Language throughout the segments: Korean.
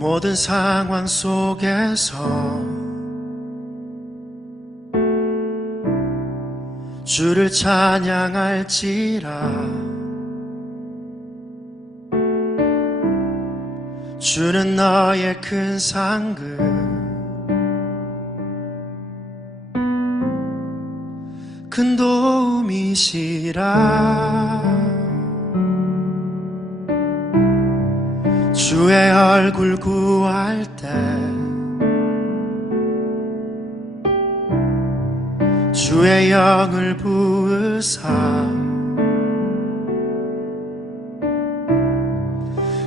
모든 상황 속에서 주를 찬양할지라. 주는 너의 큰 상급, 큰 도움이시라. 주의 얼굴 구할 때 주의 영을 부으사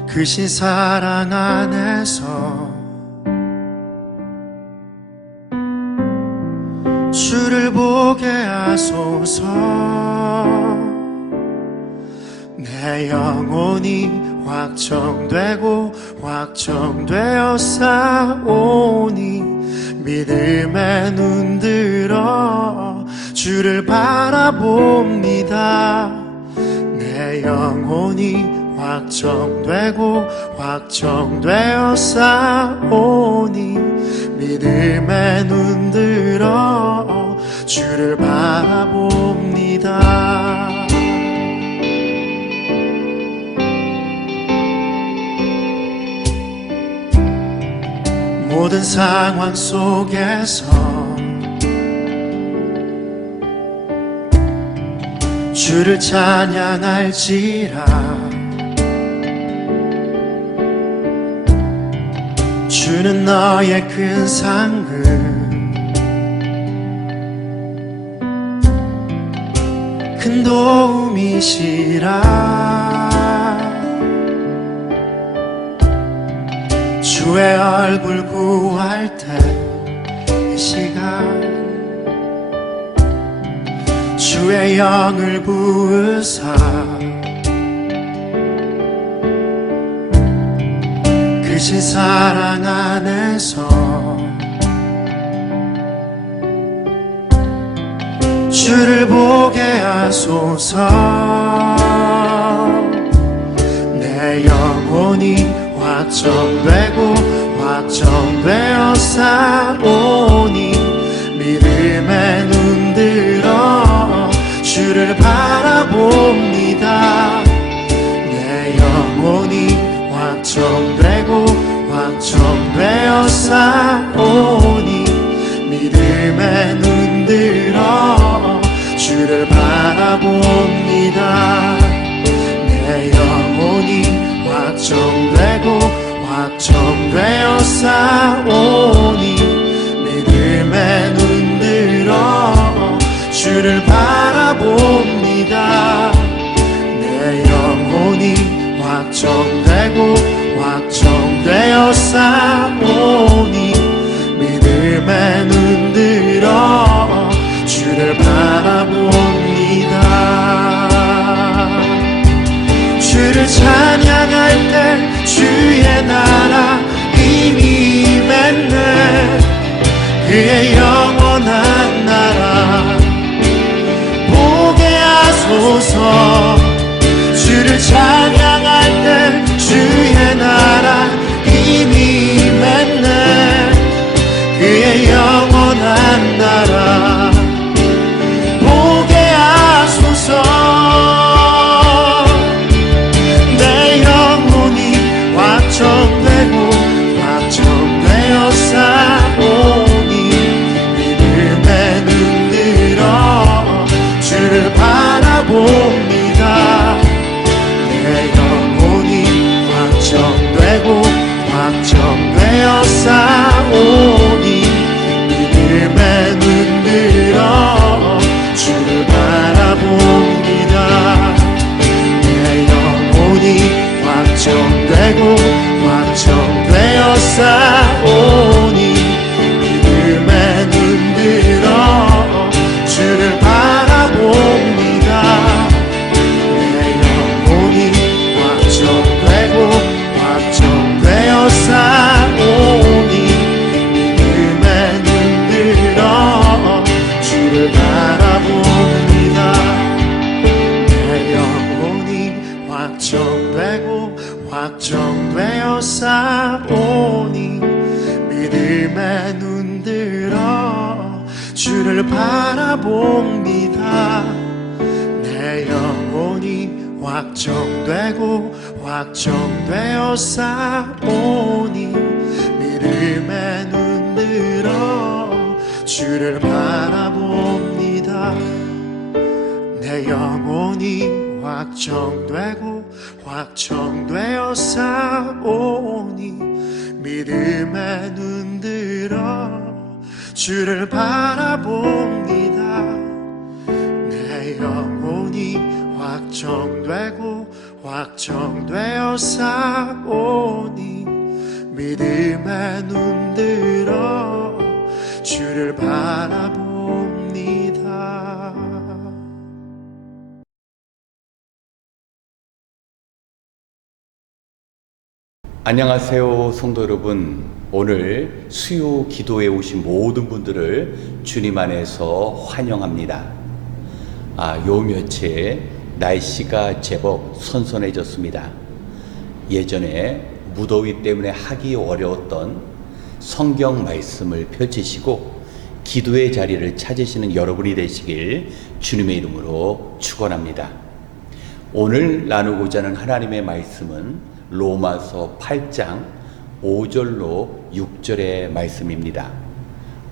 크신 사랑 안에서 주를 보게 하소서. 내 영혼이 확정되고 확정되어 싸우니 믿음에 눈들어 주를 바라봅니다. 내 영혼이 확정되고 확정되어 싸우니 믿음에 눈들어 주를 바라봅니다. 모든 상황 속에서 주를 찬양할지라. 주는 너의 큰 상급, 큰 도움이시라. 주의 얼굴 구할 때 이 시간 주의 영을 부으사 크신 사랑 안에서 주를 보게 하소서. 내 영혼이 확정되고 확정되어 싸우니 믿음에 눈들어 주를 바라봅니다. 내 영혼이 확정되고 확정되어 싸우니 믿음에 눈들어 주를 바라봅니다. 내 영혼이 확정되고 확정되어 싸우니 믿음에 눈들어 주를 바라봅니다. 내 영혼이 확정되고 확정되어 싸우니 믿음에 눈들어 주를 바라봅니다. 주를 찬양할 때 주의 나라 이미 임했네. 그의 영원한 나라 보게 하소서. 주를 찬양할 때 주의 나라 이미 임했네. 그의 영원한 나라 보게 하소서. 확정되고 확정되어 싸우니 믿음에 눈들어 주를 바라봅니다. 내 영혼이 확정되고 확정되어 싸우니 믿음에 눈들어 주를 바라봅니다. 내 영혼이 확정되고 확정되어 싸우니 믿음에 눈들어 주를 바라봅니다. 내 영혼이 확정되고 확정되어 싸우니 확정되어 싸우니 믿음에 눈들어 주를 바라봅니다. 내 영혼이 확정되고 확정되어 싸우니 믿음에 눈들어 주를 바라봅니다. 내 영혼이 확정되고 확정되어 싸우니 믿음에 눈들어 주를 바라봅니다. 내 영혼이 확정되고 확정되어 싸우니 믿음에 눈들어 주를 바라봅니다. 안녕하세요, 성도 여러분. 오늘 수요 기도에 오신 모든 분들을 주님 안에서 환영합니다. 요 며칠 날씨가 제법 선선해졌습니다. 예전에 무더위 때문에 하기 어려웠던 성경 말씀을 펼치시고 기도의 자리를 찾으시는 여러분이 되시길 주님의 이름으로 축원합니다. 오늘 나누고자 하는 하나님의 말씀은 로마서 8장 5절로 6절의 말씀입니다.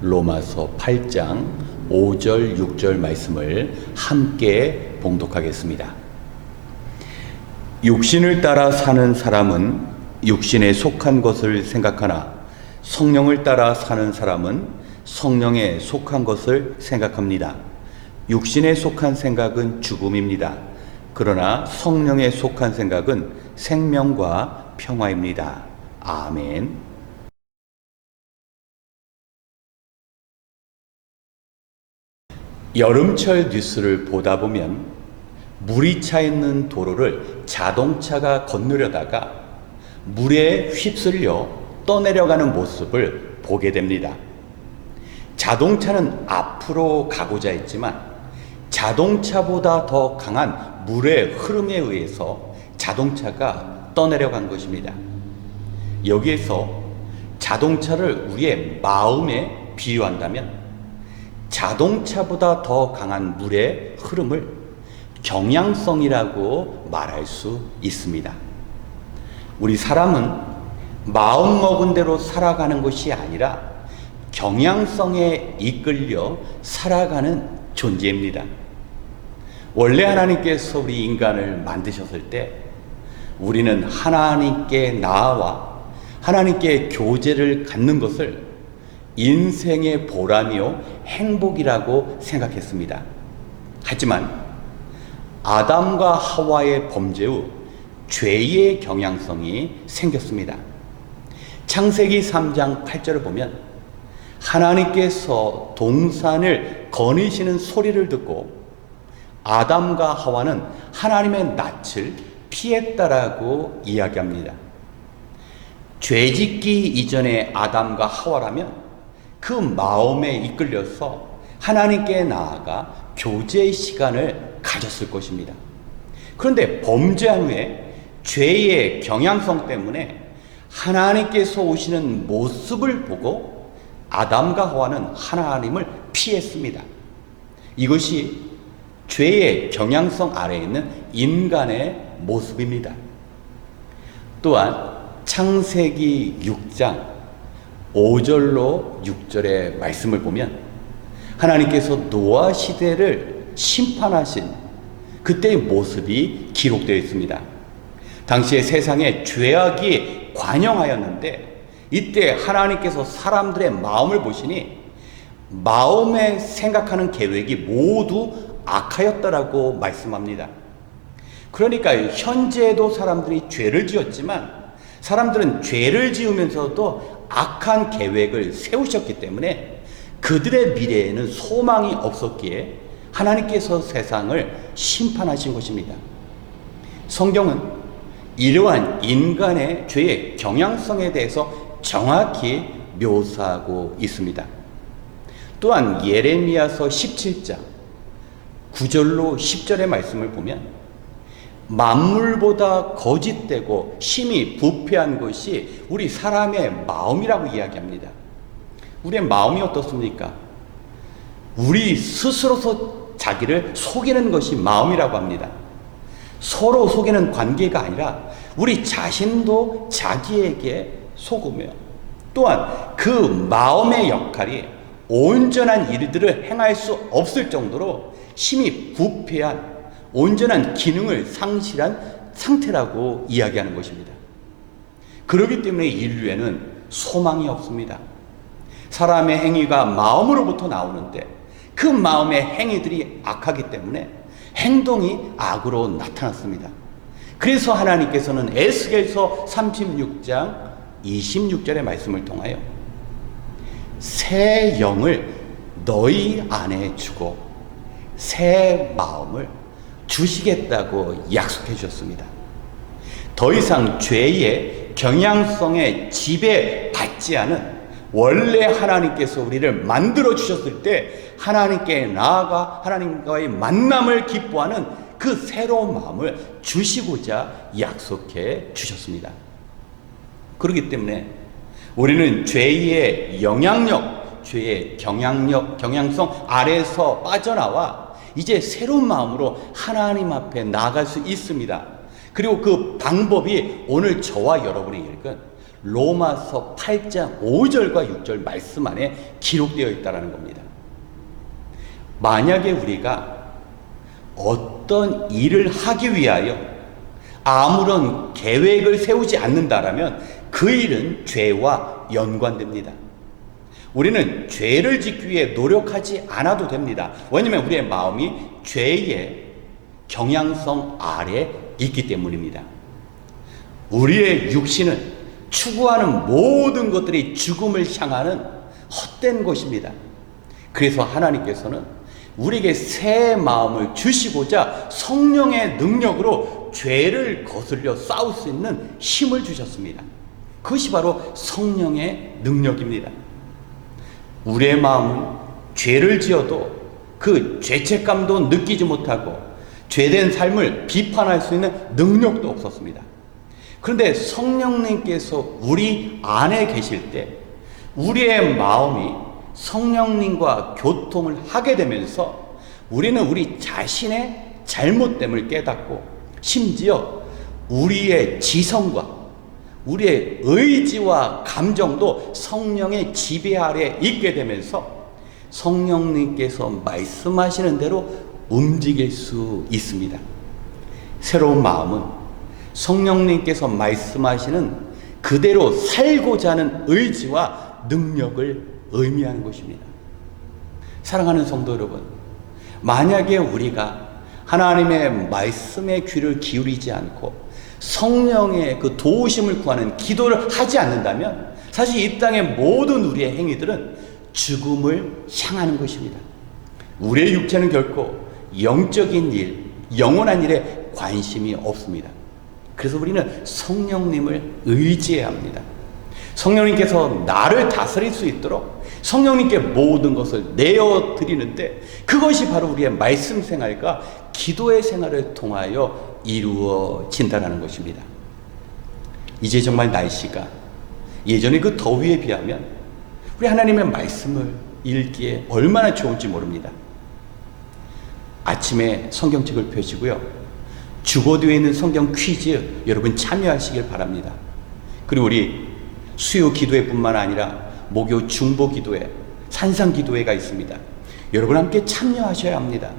로마서 8장 5절 6절 말씀을 함께 봉독하겠습니다. 육신을 따라 사는 사람은 육신에 속한 것을 생각하나 성령을 따라 사는 사람은 성령에 속한 것을 생각합니다. 육신에 속한 생각은 죽음입니다. 그러나 성령에 속한 생각은 생명과 평화입니다. 아멘. 여름철 뉴스를 보다 보면 물이 차 있는 도로를 자동차가 건너려다가 물에 휩쓸려 떠내려가는 모습을 보게 됩니다. 자동차는 앞으로 가고자 했지만 자동차보다 더 강한 물의 흐름에 의해서 자동차가 떠내려간 것입니다. 여기에서 자동차를 우리의 마음에 비유한다면 자동차보다 더 강한 물의 흐름을 경향성이라고 말할 수 있습니다. 우리 사람은 마음먹은 대로 살아가는 것이 아니라 경향성에 이끌려 살아가는 존재입니다. 원래 하나님께서 우리 인간을 만드셨을 때 우리는 하나님께 나아와 하나님께 교제를 갖는 것을 인생의 보람이요 행복이라고 생각했습니다. 하지만 아담과 하와의 범죄 후 죄의 경향성이 생겼습니다. 창세기 3장 8절을 보면 하나님께서 동산을 거니시는 소리를 듣고 아담과 하와는 하나님의 낯을 피했다라고 이야기합니다. 죄짓기 이전의 아담과 하와라면 그 마음에 이끌려서 하나님께 나아가 교제의 시간을 가졌을 것입니다. 그런데 범죄한 후에 죄의 경향성 때문에 하나님께서 오시는 모습을 보고 아담과 하와는 하나님을 피했습니다. 이것이 죄의 경향성 아래에 있는 인간의 모습입니다. 또한 창세기 6장 5절로 6절의 말씀을 보면 하나님께서 노아 시대를 심판하신 그때의 모습이 기록되어 있습니다. 당시에 세상에 죄악이 관영하였는데 이때 하나님께서 사람들의 마음을 보시니 마음에 생각하는 계획이 모두 악하였다라고 말씀합니다. 그러니까 현재도 사람들이 죄를 지었지만 사람들은 죄를 지으면서도 악한 계획을 세우셨기 때문에 그들의 미래에는 소망이 없었기에 하나님께서 세상을 심판하신 것입니다. 성경은 이러한 인간의 죄의 경향성에 대해서 정확히 묘사하고 있습니다. 또한 예레미야서 17장 9절로 10절의 말씀을 보면 만물보다 거짓되고 심히 부패한 것이 우리 사람의 마음이라고 이야기합니다. 우리의 마음이 어떻습니까? 우리 스스로서 자기를 속이는 것이 마음이라고 합니다. 서로 속이는 관계가 아니라 우리 자신도 자기에게 속으며, 또한 그 마음의 역할이 온전한 일들을 행할 수 없을 정도로 심히 부패한 온전한 기능을 상실한 상태라고 이야기하는 것입니다. 그렇기 때문에 인류에는 소망이 없습니다. 사람의 행위가 마음으로부터 나오는데 그 마음의 행위들이 악하기 때문에 행동이 악으로 나타났습니다. 그래서 하나님께서는 에스겔서 36장 26절의 말씀을 통하여 새 영을 너희 안에 주고 새 마음을 주시겠다고 약속해 주셨습니다. 더 이상 죄의 경향성에 지배받지 않은 원래 하나님께서 우리를 만들어 주셨을 때 하나님께 나아가 하나님과의 만남을 기뻐하는 그 새로운 마음을 주시고자 약속해 주셨습니다. 그렇기 때문에 우리는 죄의 영향력, 죄의 경향성 아래에서 빠져나와 이제 새로운 마음으로 하나님 앞에 나아갈 수 있습니다. 그리고 그 방법이 오늘 저와 여러분이 읽은 로마서 8장 5절과 6절 말씀 안에 기록되어 있다는 겁니다. 만약에 우리가 어떤 일을 하기 위하여 아무런 계획을 세우지 않는다라면 그 일은 죄와 연관됩니다. 우리는 죄를 짓기 위해 노력하지 않아도 됩니다. 왜냐하면 우리의 마음이 죄의 경향성 아래 있기 때문입니다. 우리의 육신은 추구하는 모든 것들이 죽음을 향하는 헛된 것입니다. 그래서 하나님께서는 우리에게 새 마음을 주시고자 성령의 능력으로 죄를 거슬려 싸울 수 있는 힘을 주셨습니다. 그것이 바로 성령의 능력입니다. 우리의 마음은 죄를 지어도 그 죄책감도 느끼지 못하고 죄된 삶을 비판할 수 있는 능력도 없었습니다. 그런데 성령님께서 우리 안에 계실 때 우리의 마음이 성령님과 교통을 하게 되면서 우리는 우리 자신의 잘못됨을 깨닫고 심지어 우리의 지성과 우리의 의지와 감정도 성령의 지배 아래 있게 되면서 성령님께서 말씀하시는 대로 움직일 수 있습니다. 새로운 마음은 성령님께서 말씀하시는 그대로 살고자 하는 의지와 능력을 의미하는 것입니다. 사랑하는 성도 여러분, 만약에 우리가 하나님의 말씀에 귀를 기울이지 않고 성령의 그 도우심을 구하는 기도를 하지 않는다면 사실 이 땅의 모든 우리의 행위들은 죽음을 향하는 것입니다. 우리의 육체는 결코 영적인 일, 영원한 일에 관심이 없습니다. 그래서 우리는 성령님을 의지해야 합니다. 성령님께서 나를 다스릴 수 있도록 성령님께 모든 것을 내어드리는데 그것이 바로 우리의 말씀 생활과 기도의 생활을 통하여 이루어진다는 것입니다. 이제 정말 날씨가 예전의 그 더위에 비하면 우리 하나님의 말씀을 읽기에 얼마나 좋은지 모릅니다. 아침에 성경책을 펴시고요, 주보되어 있는 성경 퀴즈 여러분 참여하시길 바랍니다. 그리고 우리 수요 기도회 뿐만 아니라 목요 중보 기도회, 산상 기도회가 있습니다. 여러분 함께 참여하셔야 합니다.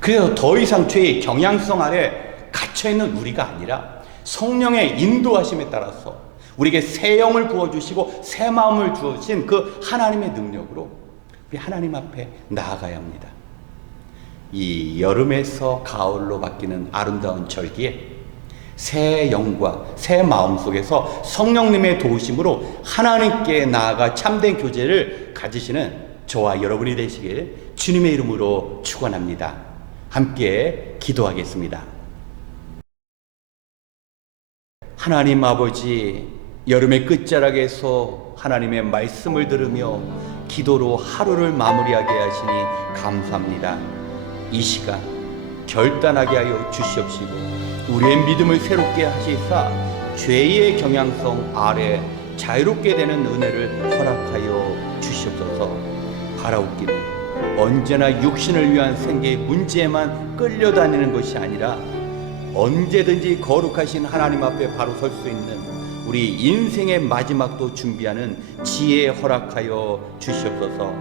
그래서 더 이상 죄의 경향성 아래 갇혀있는 우리가 아니라 성령의 인도하심에 따라서 우리에게 새 영을 부어주시고 새 마음을 주신 그 하나님의 능력으로 우리 하나님 앞에 나아가야 합니다. 이 여름에서 가을로 바뀌는 아름다운 절기에 새 영과 새 마음 속에서 성령님의 도우심으로 하나님께 나아가 참된 교제를 가지시는 저와 여러분이 되시길 주님의 이름으로 축원합니다. 함께 기도하겠습니다. 하나님 아버지, 여름의 끝자락에서 하나님의 말씀을 들으며 기도로 하루를 마무리하게 하시니 감사합니다. 이 시간 결단하게 하여 주시옵시고 우리의 믿음을 새롭게 하시사 죄의 경향성 아래 자유롭게 되는 은혜를 허락하여 주시옵소서. 바라옵기를 언제나 육신을 위한 생계의 문제에만 끌려다니는 것이 아니라 언제든지 거룩하신 하나님 앞에 바로 설 수 있는 우리 인생의 마지막도 준비하는 지혜 허락하여 주시옵소서.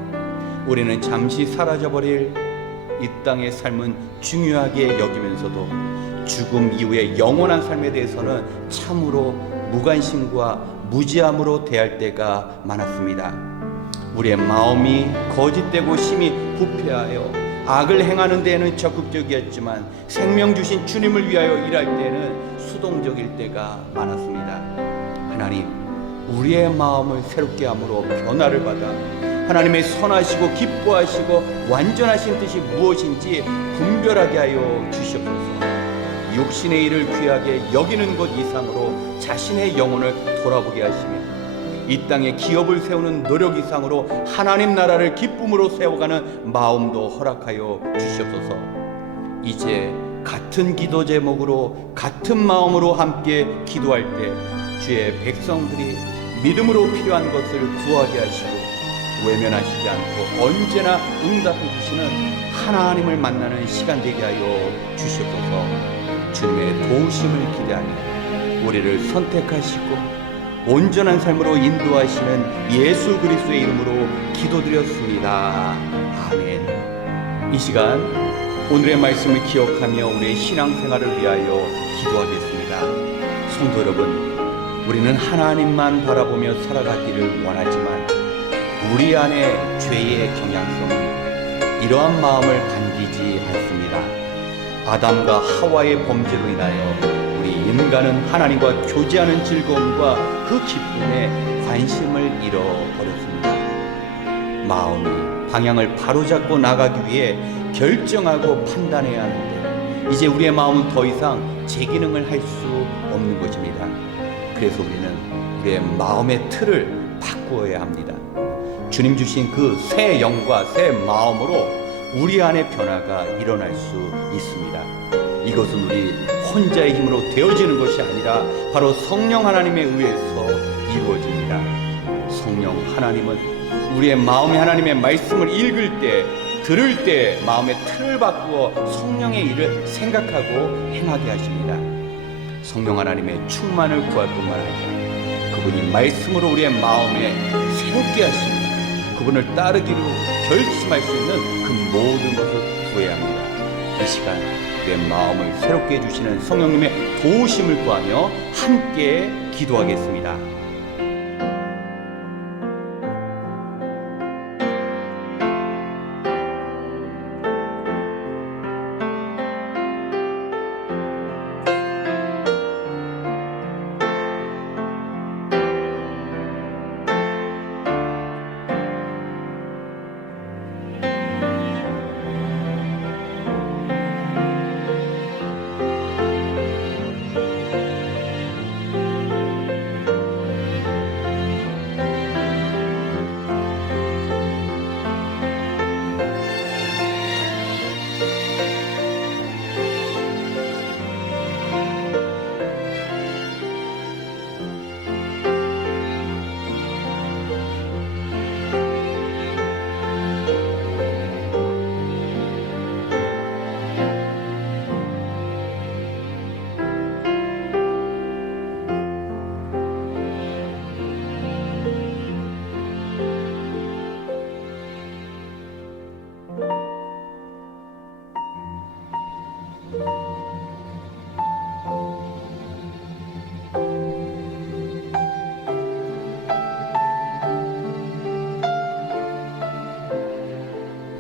우리는 잠시 사라져버릴 이 땅의 삶은 중요하게 여기면서도 죽음 이후의 영원한 삶에 대해서는 참으로 무관심과 무지함으로 대할 때가 많았습니다. 우리의 마음이 거짓되고 심히 부패하여 악을 행하는 데에는 적극적이었지만 생명 주신 주님을 위하여 일할 때에는 수동적일 때가 많았습니다. 하나님, 우리의 마음을 새롭게 함으로 변화를 받아 하나님의 선하시고 기뻐하시고 완전하신 뜻이 무엇인지 분별하게 하여 주시옵소서. 육신의 일을 귀하게 여기는 것 이상으로 자신의 영혼을 돌아보게 하시며 이 땅에 기업을 세우는 노력 이상으로 하나님 나라를 기쁨으로 세워가는 마음도 허락하여 주시옵소서. 이제 같은 기도 제목으로 같은 마음으로 함께 기도할 때 주의 백성들이 믿음으로 필요한 것을 구하게 하시고 외면하시지 않고 언제나 응답해 주시는 하나님을 만나는 시간 되게 하여 주시옵소서. 주님의 도우심을 기대하며 우리를 선택하시고 온전한 삶으로 인도하시는 예수 그리스도의 이름으로 기도드렸습니다. 아멘. 이 시간 오늘의 말씀을 기억하며 우리의 신앙생활을 위하여 기도하겠습니다. 성도 여러분, 우리는 하나님만 바라보며 살아가기를 원하지만 우리 안에 죄의 경향성은 이러한 마음을 반기지 않습니다. 아담과 하와의 범죄로 인하여 우리 인간은 하나님과 교제하는 즐거움과 그 기쁨에 관심을 잃어버렸습니다. 마음이 방향을 바로잡고 나가기 위해 결정하고 판단해야 하는데 이제 우리의 마음은 더 이상 제 기능을 할 수 없는 것입니다. 그래서 우리는 우리의 마음의 틀을 바꾸어야 합니다. 주님 주신 그 새 영과 새 마음으로 우리 안에 변화가 일어날 수 있습니다. 이것은 우리 혼자의 힘으로 되어지는 것이 아니라 바로 성령 하나님에 의해서 이루어집니다. 성령 하나님은 우리의 마음이 하나님의 말씀을 읽을 때, 들을 때 마음의 틀을 바꾸어 성령의 일을 생각하고 행하게 하십니다. 성령 하나님의 충만을 구할 뿐만 아니라 그분이 말씀으로 우리의 마음에 새롭게 하시며 그분을 따르기로 결심할 수 있는 그 모든 것을 구해야 합니다. 이 시간 내 마음을 새롭게 해주시는 성령님의 도우심을 구하며 함께 기도하겠습니다.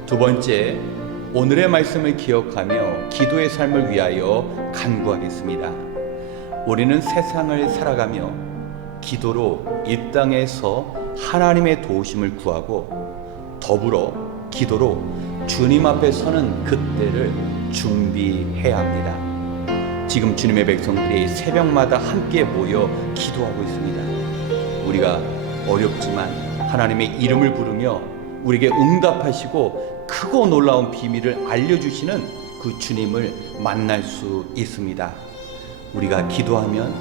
두 번째, 오늘의 말씀을 기억하며 기도의 삶을 위하여 간구하겠습니다. 우리는 세상을 살아가며 기도로 이 땅에서 하나님의 도우심을 구하고 더불어 기도로 주님 앞에 서는 그때를 준비해야 합니다. 지금 주님의 백성들이 새벽마다 함께 모여 기도하고 있습니다. 우리가 어렵지만 하나님의 이름을 부르며 우리에게 응답하시고 크고 놀라운 비밀을 알려주시는 그 주님을 만날 수 있습니다. 우리가 기도하면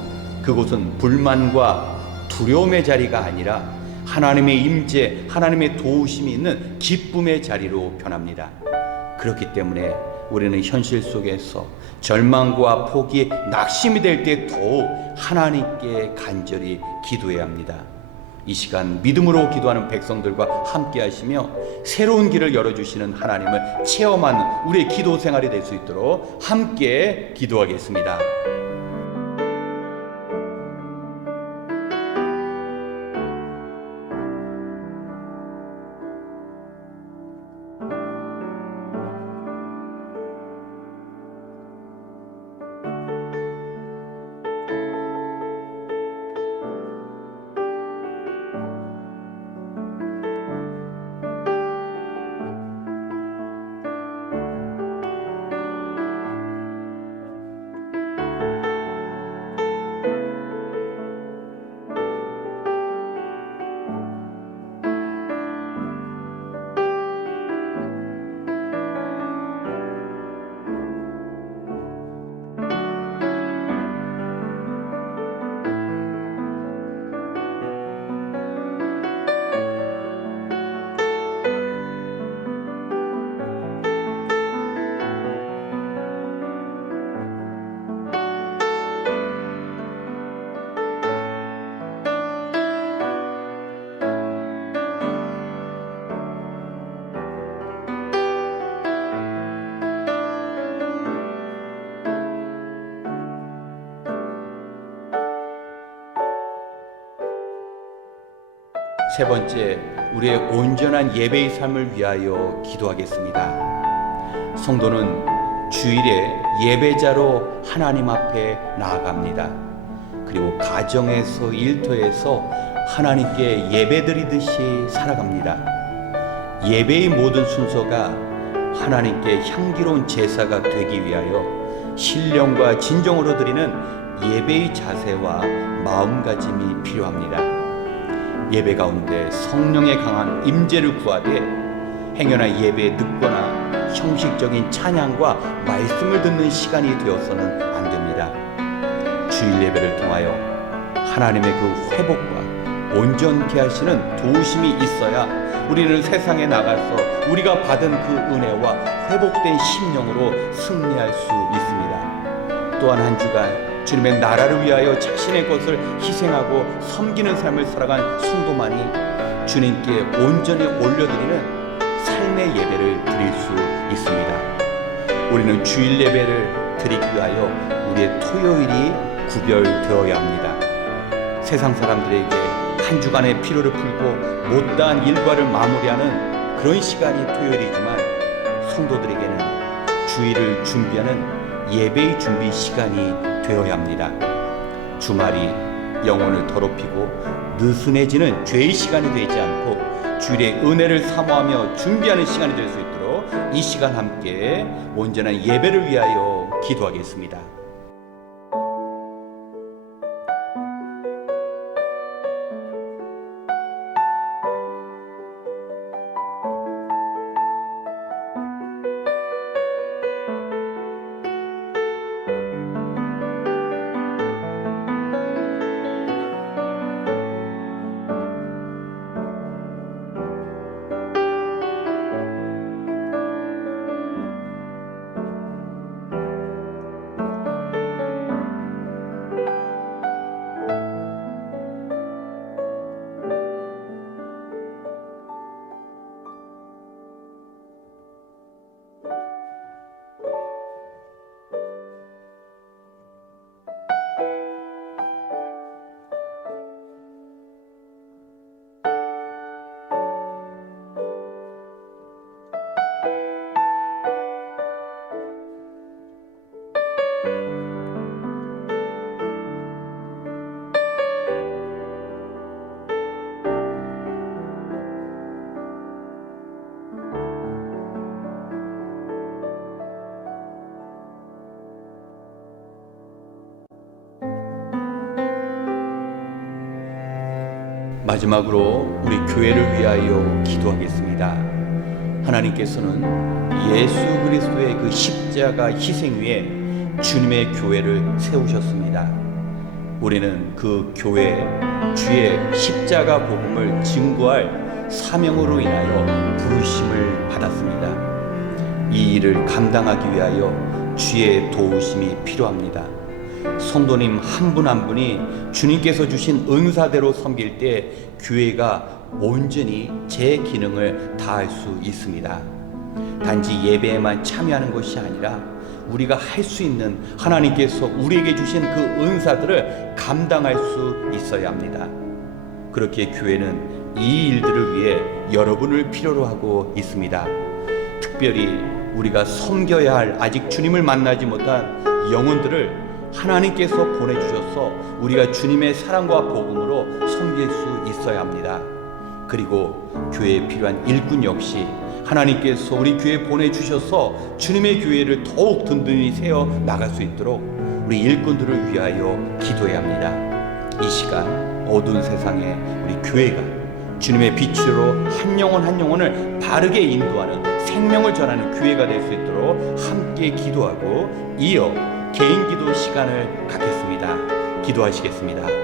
그곳은 불만과 두려움의 자리가 아니라 하나님의 임재, 하나님의 도우심이 있는 기쁨의 자리로 변합니다. 그렇기 때문에 우리는 현실 속에서 절망과 포기, 낙심이 될 때 더욱 하나님께 간절히 기도해야 합니다. 이 시간 믿음으로 기도하는 백성들과 함께 하시며 새로운 길을 열어주시는 하나님을 체험하는 우리의 기도 생활이 될 수 있도록 함께 기도하겠습니다. 세 번째, 우리의 온전한 예배의 삶을 위하여 기도하겠습니다. 성도는 주일에 예배자로 하나님 앞에 나아갑니다. 그리고 가정에서, 일터에서 하나님께 예배드리듯이 살아갑니다. 예배의 모든 순서가 하나님께 향기로운 제사가 되기 위하여 신령과 진정으로 드리는 예배의 자세와 마음가짐이 필요합니다. 예배 가운데 성령의 강한 임재를 구하되 행여나 예배에 늦거나 형식적인 찬양과 말씀을 듣는 시간이 되어서는 안 됩니다. 주일 예배를 통하여 하나님의 그 회복과 온전케 하시는 도우심이 있어야 우리는 세상에 나가서 우리가 받은 그 은혜와 회복된 심령으로 승리할 수 있습니다. 또한 한 주간 주님의 나라를 위하여 자신의 것을 희생하고 섬기는 삶을 살아간 성도만이 주님께 온전히 올려드리는 삶의 예배를 드릴 수 있습니다. 우리는 주일 예배를 드리기 위하여 우리의 토요일이 구별되어야 합니다. 세상 사람들에게 한 주간의 피로를 풀고 못다한 일과를 마무리하는 그런 시간이 토요일이지만 성도들에게는 주일을 준비하는 예배의 준비 시간이 되어야 합니다. 주말이 영혼을 더럽히고 느슨해지는 죄의 시간이 되지 않고 주일의 은혜를 사모하며 준비하는 시간이 될 수 있도록 이 시간 함께 온전한 예배를 위하여 기도하겠습니다. 마지막으로 우리 교회를 위하여 기도하겠습니다. 하나님께서는 예수 그리스도의 그 십자가 희생 위에 주님의 교회를 세우셨습니다. 우리는 그 교회 주의 십자가 복음을 증거할 사명으로 인하여 부르심을 받았습니다. 이 일을 감당하기 위하여 주의 도우심이 필요합니다. 성도님 한 분 한 분이 주님께서 주신 은사대로 섬길 때 교회가 온전히 제 기능을 다할 수 있습니다. 단지 예배에만 참여하는 것이 아니라 우리가 할 수 있는 하나님께서 우리에게 주신 그 은사들을 감당할 수 있어야 합니다. 그렇게 교회는 이 일들을 위해 여러분을 필요로 하고 있습니다. 특별히 우리가 섬겨야 할 아직 주님을 만나지 못한 영혼들을 하나님께서 보내주셔서 우리가 주님의 사랑과 복음으로 섬길 수 있어야 합니다. 그리고 교회에 필요한 일꾼 역시 하나님께서 우리 교회에 보내주셔서 주님의 교회를 더욱 든든히 세워 나갈 수 있도록 우리 일꾼들을 위하여 기도해야 합니다. 이 시간 어두운 세상에 우리 교회가 주님의 빛으로 한 영혼 한 영혼을 바르게 인도하는 생명을 전하는 교회가 될 수 있도록 함께 기도하고 이어 개인 기도 시간을 갖겠습니다. 기도하시겠습니다.